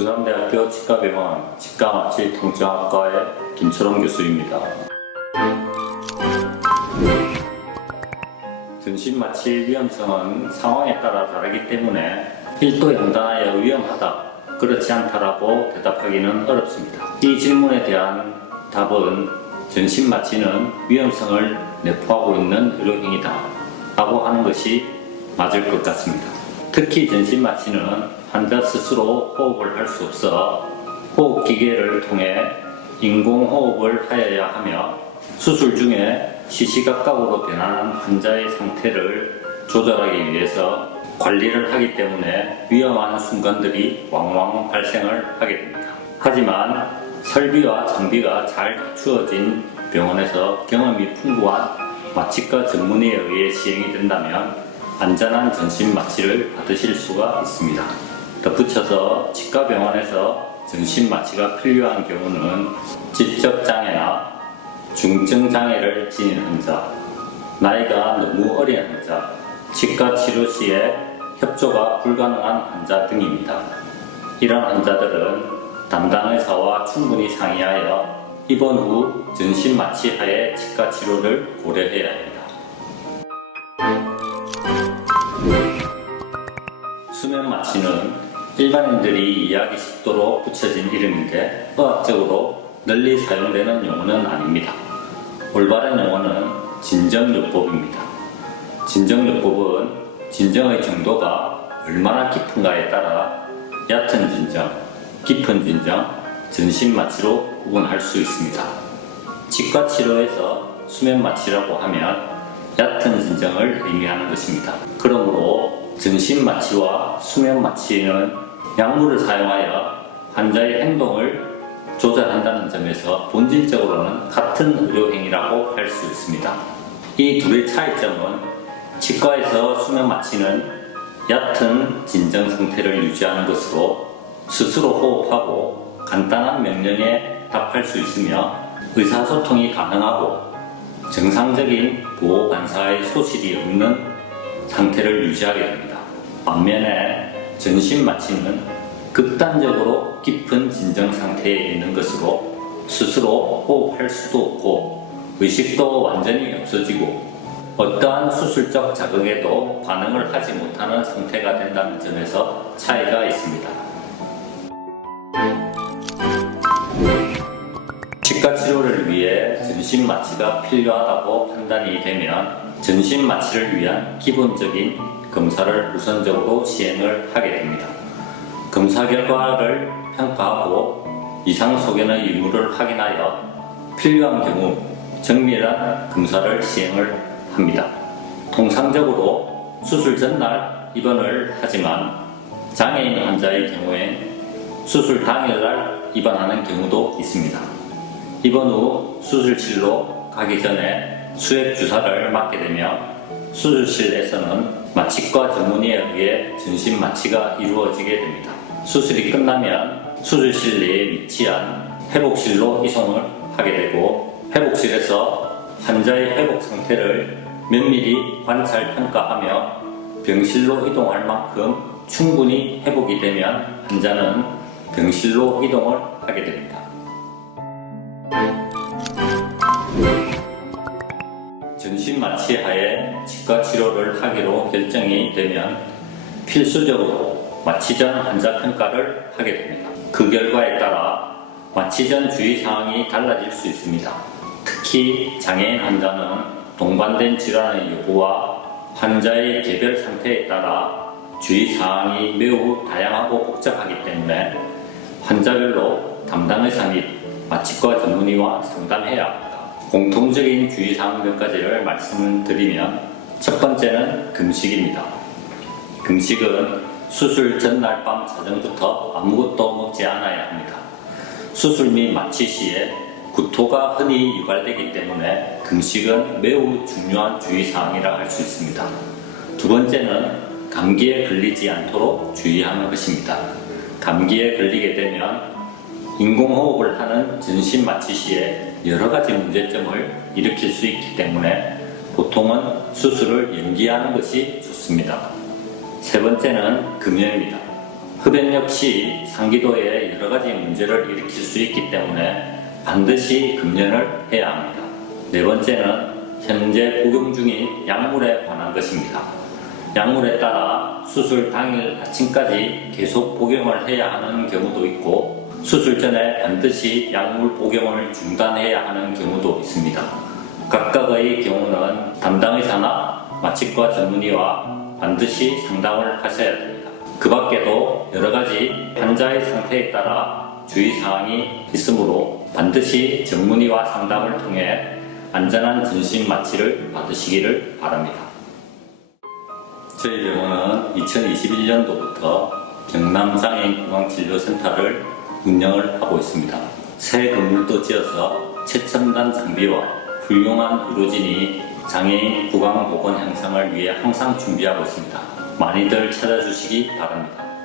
부산대학교 치과병원 치과마취통증학과의 김철원 교수입니다. 전신마취 위험성은 상황에 따라 다르기 때문에 1도 연단하여 위험하다, 그렇지 않다라고 대답하기는 어렵습니다. 이 질문에 대한 답은 전신마취는 위험성을 내포하고 있는 의료행위다 라고 하는 것이 맞을 것 같습니다. 특히 전신마취는 환자 스스로 호흡을 할 수 없어 호흡기계를 통해 인공호흡을 하여야 하며, 수술 중에 시시각각으로 변하는 환자의 상태를 조절하기 위해서 관리를 하기 때문에 위험한 순간들이 왕왕 발생을 하게 됩니다. 하지만 설비와 장비가 잘 갖추어진 병원에서 경험이 풍부한 마취과 전문의에 의해 시행이 된다면 안전한 전신마취를 받으실 수가 있습니다. 덧붙여서 치과병원에서 전신마취가 필요한 경우는 지적장애나 중증장애를 지닌 환자, 나이가 너무 어린 환자, 치과 치료 시에 협조가 불가능한 환자 등입니다. 이런 환자들은 담당 의사와 충분히 상의하여 입원 후 전신마취 하에 치과 치료를 고려해야 합니다. 수면마취는 일반인들이 이해하기 쉽도록 붙여진 이름인데 의학적으로 널리 사용되는 용어는 아닙니다. 올바른 용어는 진정요법입니다. 진정요법은 진정의 정도가 얼마나 깊은가에 따라 얕은 진정, 깊은 진정, 전신마취로 구분할 수 있습니다. 치과 치료에서 수면마취라고 하면 얕은 진정을 의미하는 것입니다. 그러므로 전신마취와 수면마취는 약물을 사용하여 환자의 행동을 조절한다는 점에서 본질적으로는 같은 의료행위라고 할 수 있습니다. 이 둘의 차이점은 치과에서 수면마취는 얕은 진정 상태를 유지하는 것으로 스스로 호흡하고 간단한 명령에 답할 수 있으며 의사소통이 가능하고 정상적인 보호반사의 소실이 없는 상태를 유지하게 됩니다. 반면에 전신마취는 극단적으로 깊은 진정 상태에 있는 것으로 스스로 호흡할 수도 없고 의식도 완전히 없어지고 어떠한 수술적 자극에도 반응을 하지 못하는 상태가 된다는 점에서 차이가 있습니다. 치과 치료를 위해 전신마취가 필요하다고 판단이 되면 전신마취를 위한 기본적인 검사를 우선적으로 시행을 하게 됩니다. 검사 결과를 평가하고 이상 소견의 유무를 확인하여 필요한 경우 정밀한 검사를 시행을 합니다. 통상적으로 수술 전날 입원을 하지만 장애인 환자의 경우엔 수술 당일날 입원하는 경우도 있습니다. 입원 후 수술실로 가기 전에 수액 주사를 맞게 되며 수술실에서는 마취과 전문의에 의해 전신마취가 이루어지게 됩니다. 수술이 끝나면 수술실 내에 위치한 회복실로 이송을 하게 되고 회복실에서 환자의 회복 상태를 면밀히 관찰 평가하며 병실로 이동할 만큼 충분히 회복이 되면 환자는 병실로 이동을 하게 됩니다. 전신마취 하에 치과 치료를 하기로 결정이 되면 필수적으로 마취 전 환자 평가를 하게 됩니다. 그 결과에 따라 마취 전 주의사항이 달라질 수 있습니다. 특히 장애인 환자는 동반된 질환의 여부와 환자의 개별 상태에 따라 주의사항이 매우 다양하고 복잡하기 때문에 환자별로 담당 의사 및 마취과 전문의와 상담해야 합니다. 공통적인 주의사항 몇 가지를 말씀드리면 첫 번째는 금식입니다. 금식은 수술 전날 밤 자정부터 아무것도 먹지 않아야 합니다. 수술 및 마취 시에 구토가 흔히 유발되기 때문에 금식은 매우 중요한 주의사항이라 할 수 있습니다. 두 번째는 감기에 걸리지 않도록 주의하는 것입니다. 감기에 걸리게 되면 인공호흡을 하는 전신마취 시에 여러가지 문제점을 일으킬 수 있기 때문에 보통은 수술을 연기하는 것이 좋습니다. 세 번째는 금연입니다. 흡연 역시 상기도에 여러 가지 문제를 일으킬 수 있기 때문에 반드시 금연을 해야 합니다. 네 번째는 현재 복용 중인 약물에 관한 것입니다. 약물에 따라 수술 당일 아침까지 계속 복용을 해야 하는 경우도 있고 수술 전에 반드시 약물 복용을 중단해야 하는 경우도 있습니다. 각각의 경우는 담당 의사나 마취과 전문의와 반드시 상담을 하셔야 됩니다. 그 밖에도 여러 가지 환자의 상태에 따라 주의사항이 있으므로 반드시 전문의와 상담을 통해 안전한 전신 마취를 받으시기를 바랍니다. 저희 병원은 2021년도부터 경남장애인건강진료센터를 운영을 하고 있습니다. 새 건물도 지어서 최첨단 장비와 훌륭한 의료진이 장애인 구강 보건 향상을 위해 항상 준비하고 있습니다. 많이들 찾아주시기 바랍니다.